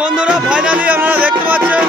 বন্ধুরা ফাইনালি আপনারা দেখতে পাচ্ছেন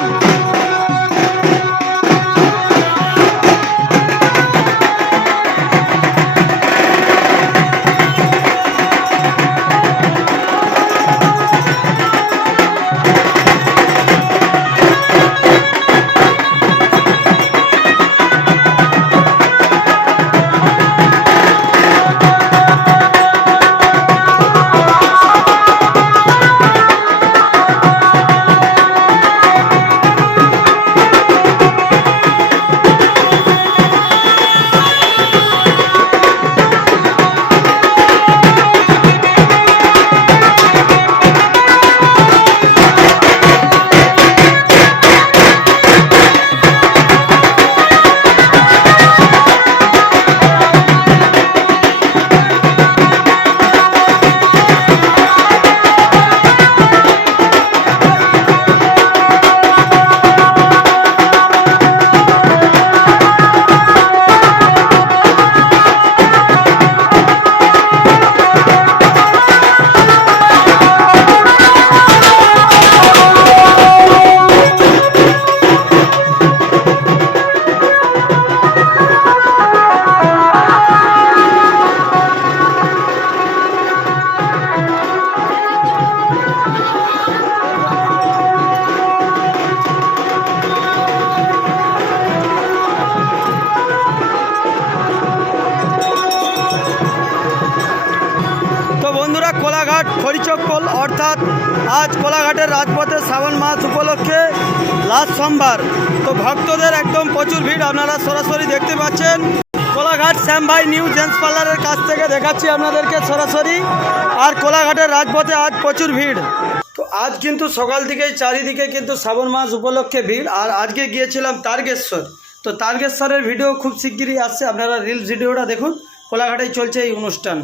কোলাঘাট খড়িচক্কল অর্থাৎ আজ কোলাঘাটের রাজপথে শ্রাবণ মাস উপলক্ষে লাস্ট সোমবার। তো ভক্তদের একদম প্রচুর ভিড় আপনারা সরাসরি দেখতে পাচ্ছেন। কোলাঘাট শ্যাম ভাই নিউ জেন্টস পার্লারের কাছ থেকে দেখাচ্ছি আপনাদেরকে সরাসরি। আর কোলাঘাটের রাজপথে আজ প্রচুর ভিড়। তো আজ কিন্তু সকাল থেকেই চারিদিকে কিন্তু শ্রাবণ মাস উপলক্ষে ভিড়। আর আজকে গিয়েছিলাম তারকেশ্বর। তো তারকেশ্বরের ভিডিও খুব শিগগিরই আসছে, আপনারা রিলস ভিডিওটা দেখুন। কোলাঘাটেই চলছে এই অনুষ্ঠান।